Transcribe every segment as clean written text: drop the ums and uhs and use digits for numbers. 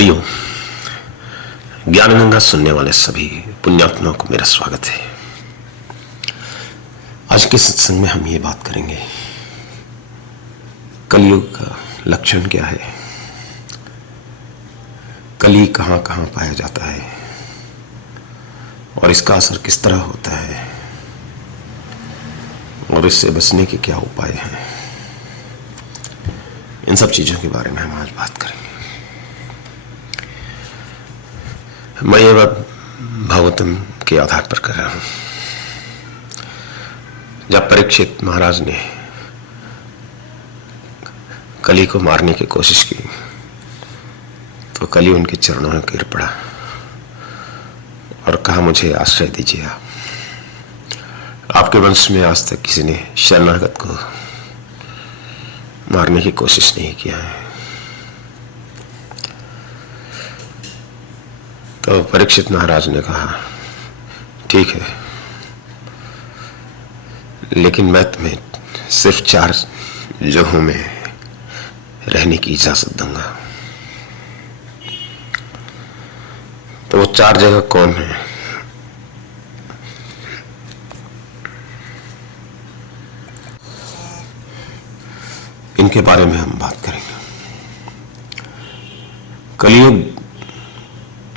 हरिओम। ज्ञान गंगा सुनने वाले सभी पुण्यात्माओं को मेरा स्वागत है। आज के सत्संग में हम ये बात करेंगे, कलयुग का लक्षण क्या है, कली कहाँ कहाँ पाया जाता है और इसका असर किस तरह होता है और इससे बचने के क्या उपाय हैं। इन सब चीजों के बारे में हम आज बात करेंगे। मैं ये बात भागवतम के आधार पर कर रहा हूं। जब परीक्षित महाराज ने कली को मारने की कोशिश की तो कली उनके चरणों में गिर पड़ा और कहा, मुझे आश्रय दीजिए। आपके वंश में आज तक किसी ने शरणागत को मारने की कोशिश नहीं किया है। तो परीक्षित महाराज ने कहा, ठीक है, लेकिन मैं तुम्हें सिर्फ 4 जगहों में रहने की इजाजत दूंगा। तो वो 4 जगह कौन है? इनके बारे में हम बात करेंगे। कलयुग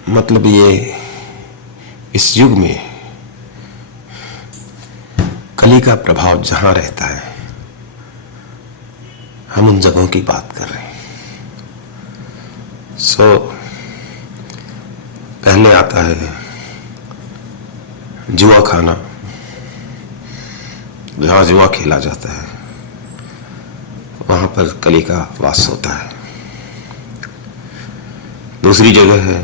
मतलब ये इस युग में कली का प्रभाव जहां रहता है, हम उन जगहों की बात कर रहे हैं। पहले आता है जुआ खाना, जहां जुआ खेला जाता है वहां पर कली का वास होता है। दूसरी जगह है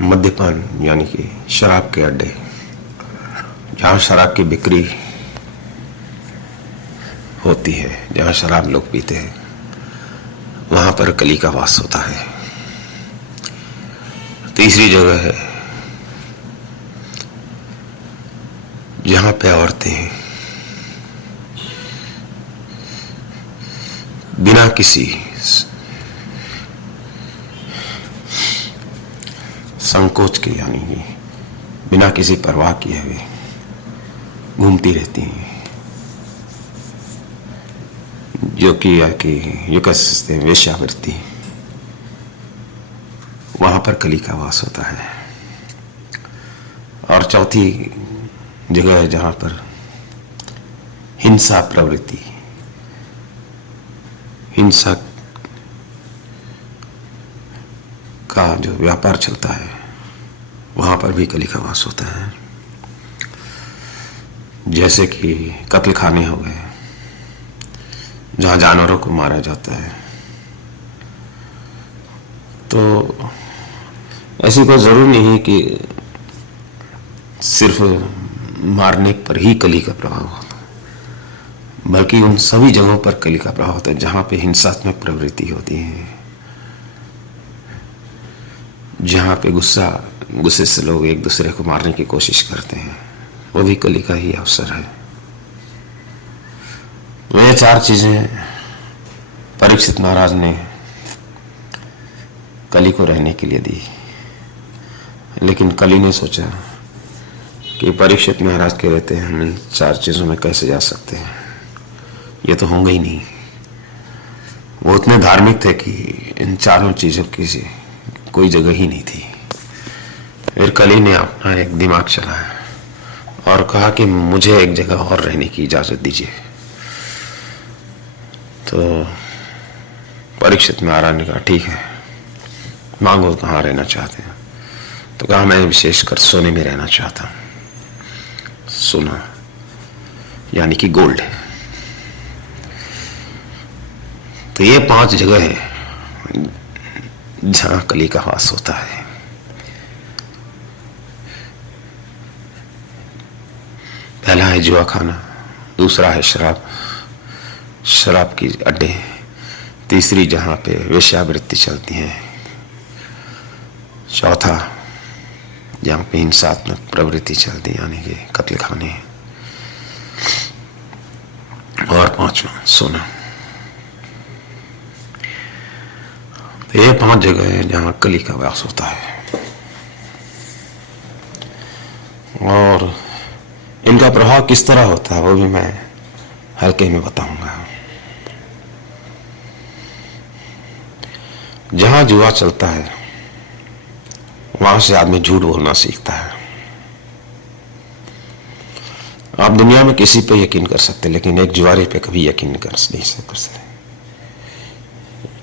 मद्यपान यानी कि शराब के अड्डे, जहां शराब की बिक्री होती है, जहां शराब लोग पीते हैं, वहां पर कली का वास होता है। तीसरी जगह है जहां पे औरतें बिना किसी संकोच के यानी कि बिना किसी परवाह किए हुए घूमती रहती हैं, जो कि वेश्यावृत्ति, वहां पर कली का वास होता है। और चौथी जगह है जहां पर हिंसा प्रवृत्ति, हिंसा का जो व्यापार चलता है, वहां पर भी कली का वास होता है। जैसे कि कत्ल खाने हो गए, जहां जानवरों को मारा जाता है। तो ऐसी कोई जरूरी नहीं है कि सिर्फ मारने पर ही कली का प्रभाव होता है, बल्कि उन सभी जगहों पर कली का प्रभाव होता है जहां पे हिंसात्मक प्रवृत्ति होती है, जहां पे गुस्से से लोग एक दूसरे को मारने की कोशिश करते हैं, वो भी कली का ही अवसर है। ये 4 चीजें परीक्षित महाराज ने कली को रहने के लिए दी, लेकिन कली ने सोचा कि परीक्षित महाराज के रहते हैं हम इन 4 चीजों में कैसे जा सकते हैं, ये तो होंगे ही नहीं। वो उतने धार्मिक थे कि इन 4 चीजों की कोई जगह ही नहीं थी। फिर कली ने अपना एक दिमाग चलाया और कहा कि मुझे एक जगह और रहने की इजाजत दीजिए। तो परीक्षित महाराज ने कहा, ठीक है, मांगो कहाँ रहना चाहते हैं। तो कहा, मैं विशेषकर सोने में रहना चाहता हूं। सोना यानी कि गोल्ड। तो ये 5 जगह है जहां कली का वास होता है। पहला है जुआ खाना, दूसरा है शराब की अड्डे, तीसरी जहां पे वेश्यावृत्ति चलती है, चौथा जहां पे हिंसात्मक प्रवृत्ति चलती है यानी कि कत्ल खाने, और 5वां सोना। ये 5 जगह है जहां कली का वास होता है और इनका प्रभाव किस तरह होता है वो भी मैं हल्के में बताऊंगा। जहां जुआ चलता है वहां से आदमी झूठ बोलना सीखता है। आप दुनिया में किसी पे यकीन कर सकते लेकिन एक जुआरी पे कभी यकीन नहीं कर सकते,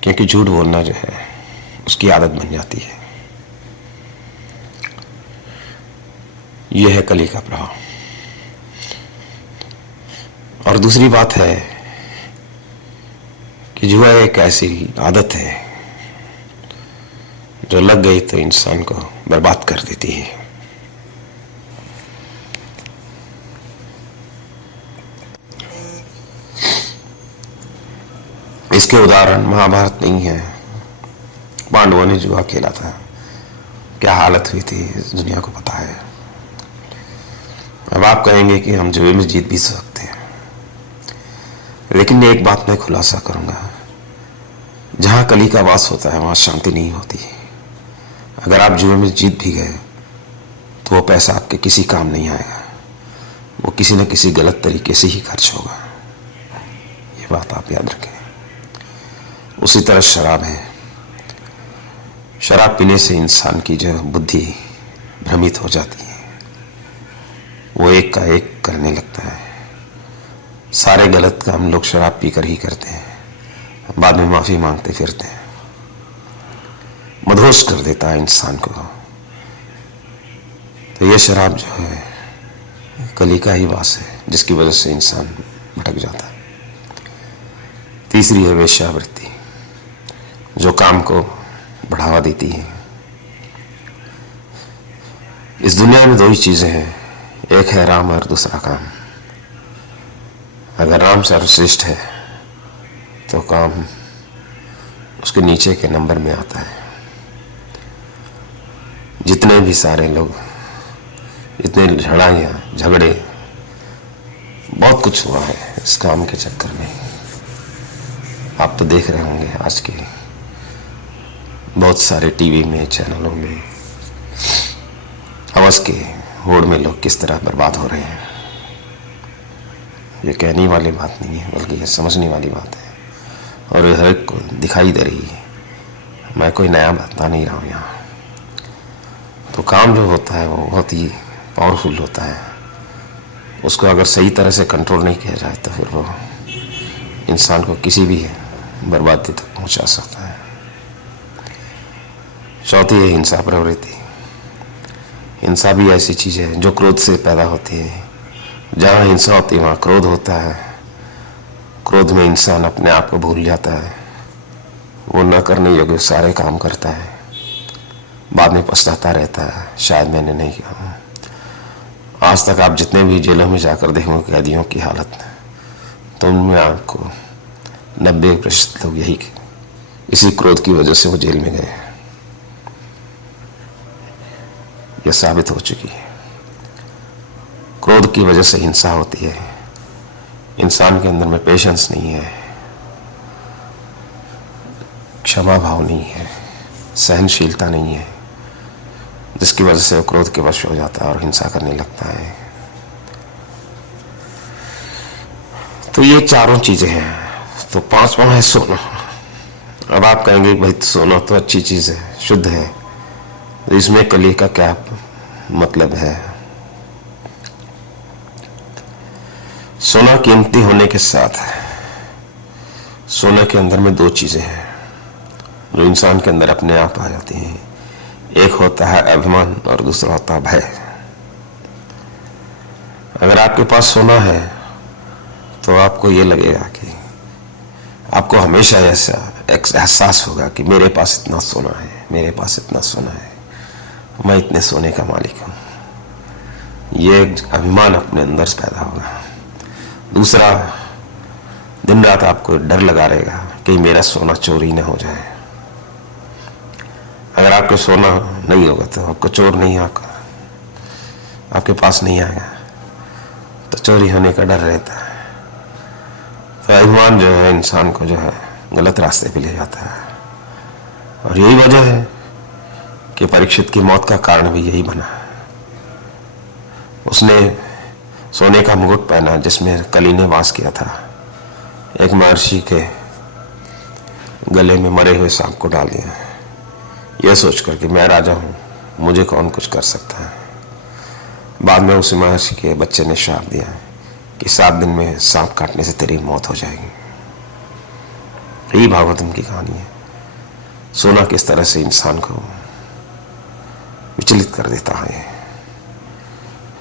क्योंकि झूठ बोलना जो है उसकी आदत बन जाती है। यह है कली का प्रभाव। और दूसरी बात है कि जुआ एक ऐसी आदत है जो लग गई तो इंसान को बर्बाद कर देती है। इसके उदाहरण महाभारत नहीं है। पांडवों ने जुआ खेला था, क्या हालत हुई थी इस दुनिया को पता है। अब आप कहेंगे कि हम जुए में जीत भी सकते हैं, लेकिन एक बात मैं खुलासा करूंगा, जहां कली का वास होता है वहां शांति नहीं होती। अगर आप जुए में जीत भी गए तो वो पैसा आपके किसी काम नहीं आएगा, वो किसी न किसी गलत तरीके से ही खर्च होगा। ये बात आप याद रखें। उसी तरह शराब है। शराब पीने से इंसान की जो बुद्धि भ्रमित हो जाती है, वो एक का एक करने लगता है। सारे गलत काम लोग शराब पीकर ही करते हैं, बाद में माफी मांगते फिरते हैं। मदहोश कर देता है इंसान को। तो ये शराब जो है कली का ही वास है, जिसकी वजह से इंसान भटक जाता है। तीसरी है वेश्यावृत्ति, जो काम को बढ़ावा देती है। इस दुनिया में 2 ही चीजें हैं, एक है राम और दूसरा काम। अगर राम सर्वश्रेष्ठ है तो काम उसके नीचे के नंबर में आता है। जितने भी सारे लोग, इतने लड़ाइयाँ झगड़े, बहुत कुछ हुआ है इस काम के चक्कर में। आप तो देख रहे होंगे आज के बहुत सारे टीवी में, चैनलों में, हवस के होड़ में लोग किस तरह बर्बाद हो रहे हैं। ये कहने वाली बात नहीं है, बल्कि ये समझने वाली बात है और ये हर एक को दिखाई दे रही है। मैं कोई नया बता नहीं रहा हूँ यहाँ। तो काम जो होता है वो बहुत ही पावरफुल होता है। उसको अगर सही तरह से कंट्रोल नहीं किया जाए तो फिर वो इंसान को किसी भी बर्बादी तक पहुंचा सकता है। चौथी है हिंसा प्रवृत्ति। हिंसा भी ऐसी चीज है जो क्रोध से पैदा होती है। जहाँ हिंसा होती है वहाँ क्रोध होता है। क्रोध में इंसान अपने आप को भूल जाता है, वो न करने योग्य सारे काम करता है, बाद में पछताता रहता है, शायद मैंने नहीं किया। आज तक आप जितने भी जेलों में जाकर देखोगे कैदियों की हालत, तो उनमें आपको 90% लोग यही इसी क्रोध की वजह से वो जेल में गए। यह साबित हो चुकी है। क्रोध की वजह से हिंसा होती है। इंसान के अंदर में पेशेंस नहीं है, क्षमा भाव नहीं है, सहनशीलता नहीं है, जिसकी वजह से वो क्रोध के वश हो जाता है और हिंसा करने लगता है। तो ये चारों चीजें हैं। तो 5वां है सोना। अब आप कहेंगे भाई सोना तो अच्छी चीज है, शुद्ध है, तो इसमें कली का क्या मतलब है। सोना कीमती होने के साथ सोने के अंदर में 2 चीजें हैं जो इंसान के अंदर अपने आप आ जाती हैं। एक होता है अभिमान और दूसरा होता है भय। अगर आपके पास सोना है तो आपको ये लगेगा कि आपको हमेशा ऐसा एहसास होगा कि मेरे पास इतना सोना है, मेरे पास इतना सोना है, मैं इतने सोने का मालिक हूं। ये अभिमान अपने अंदर से पैदा होगा। दूसरा, दिन रात आपको डर लगा रहेगा कि मेरा सोना चोरी न हो जाए। अगर आपके सोना नहीं होगा तो आपको चोर नहीं आएगा, आपके पास नहीं आएगा, तो चोरी होने का डर रहता है। तो अभिमान जो है इंसान को जो है गलत रास्ते पे ले जाता है। और यही वजह है कि परीक्षित की मौत का कारण भी यही बना। उसने सोने का मुकुट पहना जिसमें कली ने वास किया था, एक महर्षि के गले में मरे हुए सांप को डाल दिया, यह सोचकर कि मैं राजा हूं, मुझे कौन कुछ कर सकता है। बाद में उस महर्षि के बच्चे ने श्राप दिया कि 7 दिन में सांप काटने से तेरी मौत हो जाएगी। यही भागवतम की कहानी है। सोना किस तरह से इंसान को विचलित कर देता है,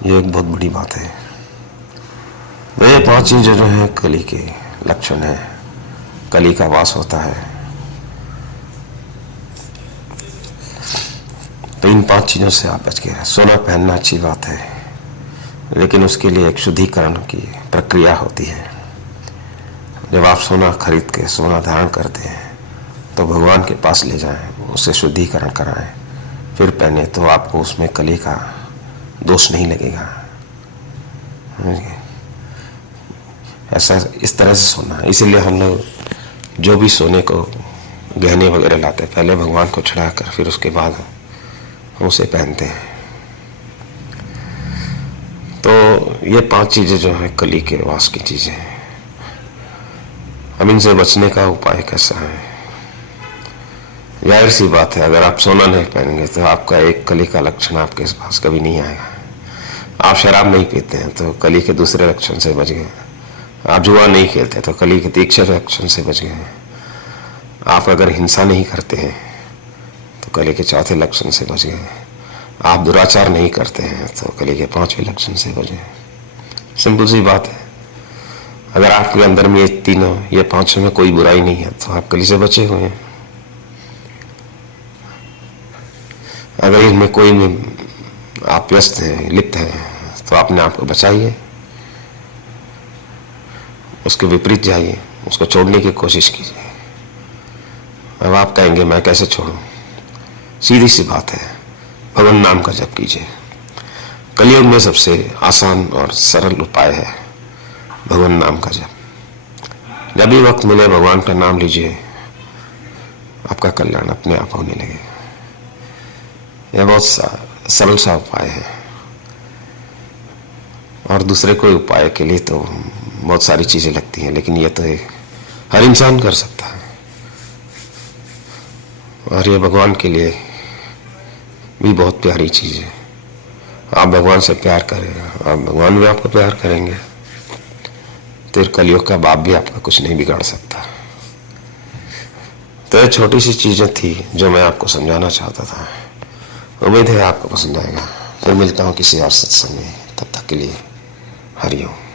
ये एक बहुत बड़ी बात है। तो ये 5 चीजें जो हैं कली के लक्षण है, कली का वास होता है। तो इन 5 चीजों से आप बच के रहें। सोना पहनना अच्छी बात है, लेकिन उसके लिए एक शुद्धिकरण की प्रक्रिया होती है। जब आप सोना खरीद के सोना धारण करते हैं तो भगवान के पास ले जाएं, उससे शुद्धिकरण कराएं, फिर पहने, तो आपको उसमें कली का दोष नहीं लगेगा। ऐसा इस तरह से सोना, इसीलिए हम लोग जो भी सोने को गहने वगैरह लाते हैं, पहले भगवान को चढ़ाकर फिर उसके बाद हम उसे पहनते हैं। तो ये 5 चीजें जो है कली के वास की चीजें हैं। अब इनसे बचने का उपाय कैसा है? जाहिर सी बात है, अगर आप सोना नहीं पहनेंगे तो आपका एक कली का लक्षण आपके पास कभी नहीं आएगा। आप शराब नहीं पीते हैं तो कली के दूसरे लक्षण से बच गए। आप जुआ नहीं खेलते तो कली के तीसरे लक्षण से बच गए। आप अगर हिंसा नहीं करते हैं तो कली के 4थे लक्षण से बच गए। आप दुराचार नहीं करते हैं तो कली के 5वें लक्षण से बच गए। सिंपल सी बात है। अगर आपके अंदर में ये तीनों, ये 5 में कोई बुराई नहीं है तो आप कली से बचे हुए हैं। अगर इनमें कोई में आप व्यस्त हैं, लिप्त हैं, तो अपने आप को बचाइए, उसके विपरीत जाइए, उसको छोड़ने की कोशिश कीजिए। अब आप कहेंगे मैं कैसे छोड़ूं? सीधी सी बात है, भगवान नाम का जप कीजिए। कलयुग में सबसे आसान और सरल उपाय है भगवान नाम का जप। जब भी वक्त मिले भगवान का नाम लीजिए, आपका कल्याण अपने आप होने लगेगा। यह बहुत सरल सा उपाय है, और दूसरे कोई उपाय के लिए तो बहुत सारी चीजें लगती हैं, लेकिन यह तो हर इंसान कर सकता है। और ये भगवान के लिए भी बहुत प्यारी चीज है। आप भगवान से प्यार करें, आप भगवान भी आपको प्यार करेंगे, तो कलयुग का बाप भी आपका कुछ नहीं बिगाड़ सकता। तो ये छोटी सी चीजें थी जो मैं आपको समझाना चाहता था। उम्मीद है आपको पसंद आएगा। फिर मिलता हूँ किसी और सत्संग में, तब तक के लिए हरिओम।